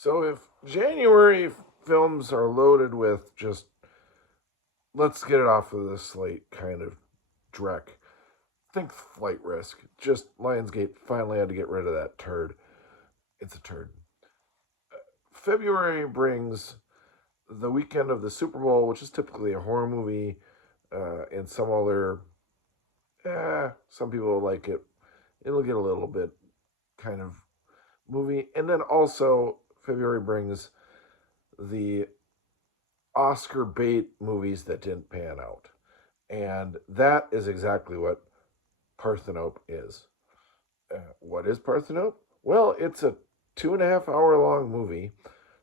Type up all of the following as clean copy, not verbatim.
So if January films are loaded with just let's get it off of the slate kind of dreck, think Flight Risk. Just Lionsgate finally had to get rid of that turd. It's a turd. February brings the weekend of the Super Bowl, which is typically a horror movie, and some other. Some people like it. It'll get a little bit kind of movie, and then also February brings the Oscar bait movies that didn't pan out. And that is exactly what Parthenope is. What is Parthenope? Well, it's a 2.5 hour long movie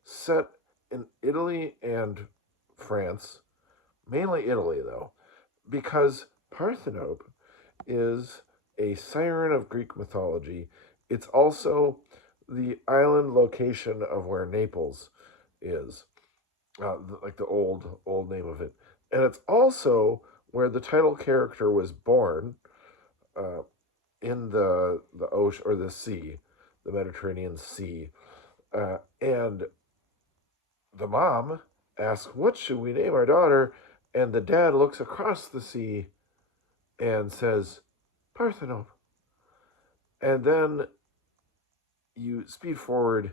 set in Italy and France, mainly Italy though, because Parthenope is a siren of Greek mythology. It's also the island location of where Naples is, like the old name of it, and it's also where the title character was born, uh, in the ocean or the sea, the Mediterranean Sea, and the mom asks, "What should we name our daughter?" And the dad looks across the sea and says, "Parthenope." And then you speed forward,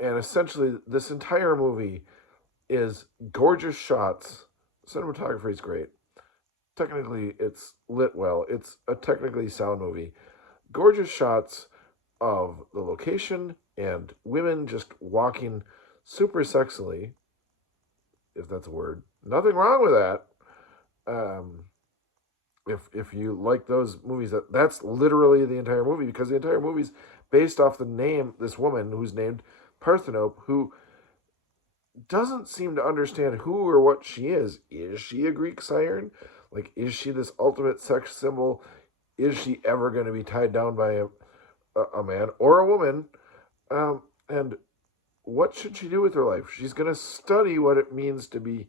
and essentially this entire movie is gorgeous shots. Cinematography is great. Technically, it's lit well. It's a technically sound movie. Gorgeous shots of the location and women just walking super sexily, if that's a word. Nothing wrong with that. Um, if you like those movies, that's literally the entire movie, because the entire movie's based off the name, this woman who's named Parthenope, who doesn't seem to understand who or what she is. Is she a Greek siren? Like, is she this ultimate sex symbol? Is she ever going to be tied down by a man or a woman? And what should she do with her life? She's going to study what it means to be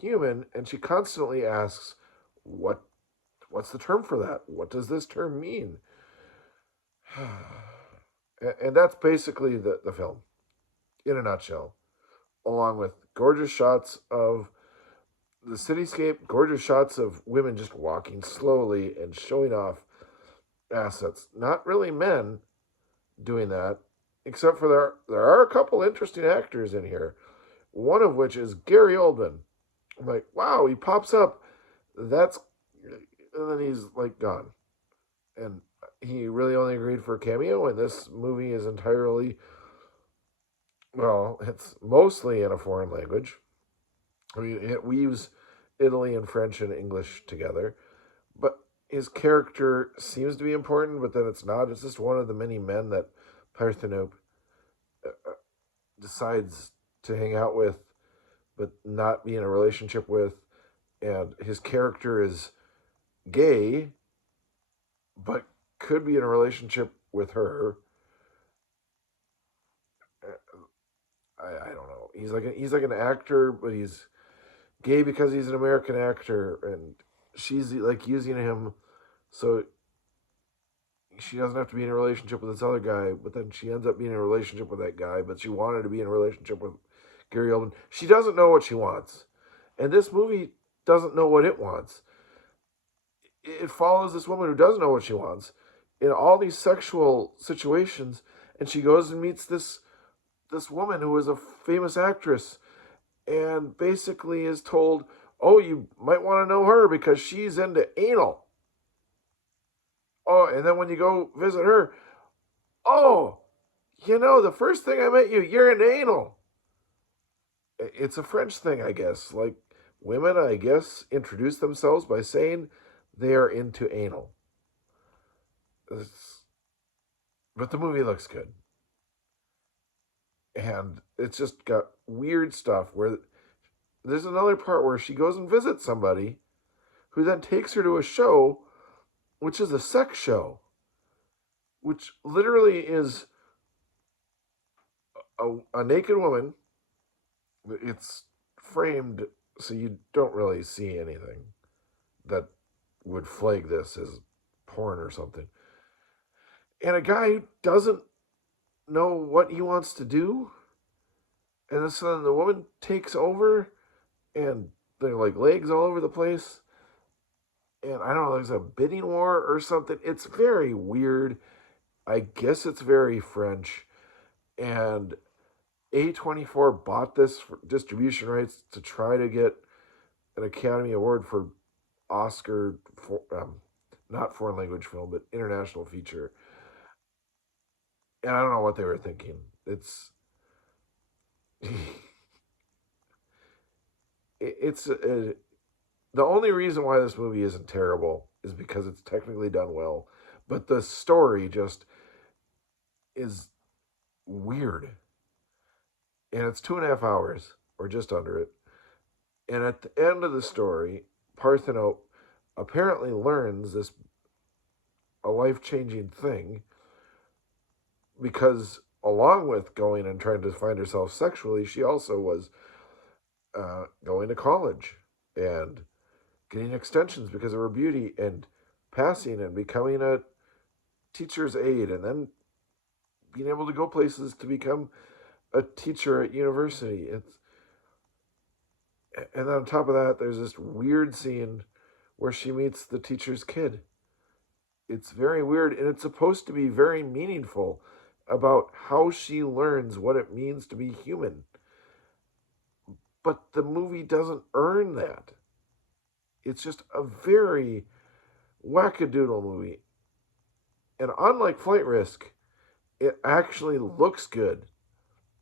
human, and she constantly asks, "What? What's the term for that? What does this term mean?" And that's basically the film in a nutshell, along with gorgeous shots of the cityscape, gorgeous shots of women just walking slowly and showing off assets. Not really men doing that, except for there are a couple interesting actors in here. One of which is Gary Oldman. I'm like, wow, he pops up. That's and then he's like gone. And he really only agreed for a cameo, and this movie is entirely, well, it's mostly in a foreign language. I mean, it weaves Italy and French and English together, but his character seems to be important, but then it's not. It's just one of the many men that Parthenope decides to hang out with, but not be in a relationship with. And his character is gay, but could be in a relationship with her. I don't know. He's like an actor, but he's gay because he's an American actor, and she's like using him so she doesn't have to be in a relationship with this other guy. But then she ends up being in a relationship with that guy, but she wanted to be in a relationship with Gary Oldman. She doesn't know what she wants, and this movie doesn't know what it wants. It follows this woman who doesn't know what she wants in all these sexual situations, and she goes and meets this woman who is a famous actress, and basically is told, "Oh, you might want to know her because she's into anal." Oh, and then when you go visit her, "Oh, the first thing I met you, you're into anal." It's a French thing, I guess. Like, women, I guess, introduce themselves by saying they are into anal. It's, but the movie looks good. And it's just got weird stuff where there's another part where she goes and visits somebody who then takes her to a show, which is a sex show, which literally is a naked woman. It's framed so you don't really see anything that would flag this as porn or something. And a guy who doesn't know what he wants to do. And so then the woman takes over, and they're like legs all over the place. And I don't know, there's a bidding war or something. It's very weird. I guess it's very French. And A24 bought this for distribution rights to try to get an Academy Award for Oscar, for, not foreign language film, but international feature. And I don't know what they were thinking. It's it's the only reason why this movie isn't terrible is because it's technically done well, but the story just is weird, and it's 2.5 hours or just under it. And at the end of the story, Parthenope apparently learns this a life changing thing because along with going and trying to find herself sexually, she also was going to college and getting extensions because of her beauty and passing and becoming a teacher's aide and then being able to go places to become a teacher at university. And then on top of that, there's this weird scene where she meets the teacher's kid. It's very weird, and it's supposed to be very meaningful about how she learns what it means to be human. But the movie doesn't earn that. It's just a very wackadoodle movie. And unlike Flight Risk, it actually looks good.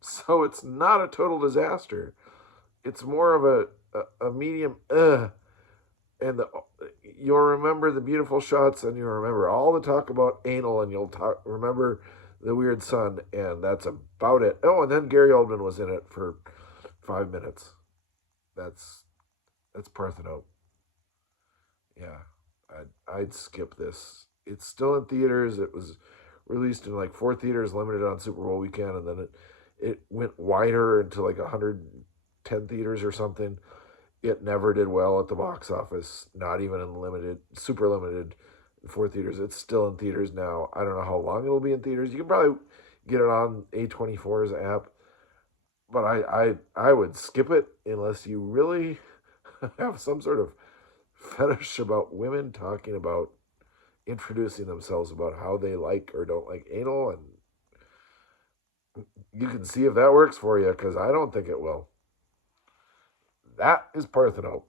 So it's not a total disaster. It's more of a medium, and you'll remember the beautiful shots, and you'll remember all the talk about anal, and remember the weird sun, and that's about it. Oh, and then Gary Oldman was in it for 5 minutes. That's that's Parthenope. Yeah, I'd skip this. It's still in theaters. It was released in like 4 theaters, limited on Super Bowl weekend, and then it went wider into like 110 theaters or something. It never did well at the box office, not even in limited, super limited 4 theaters. It's still in theaters now. I don't know how long it'll be in theaters. You can probably get it on A24's app, but I would skip it unless you really have some sort of fetish about women talking about introducing themselves about how they like or don't like anal, and you can see if that works for you because I don't think it will. That is Parthenope.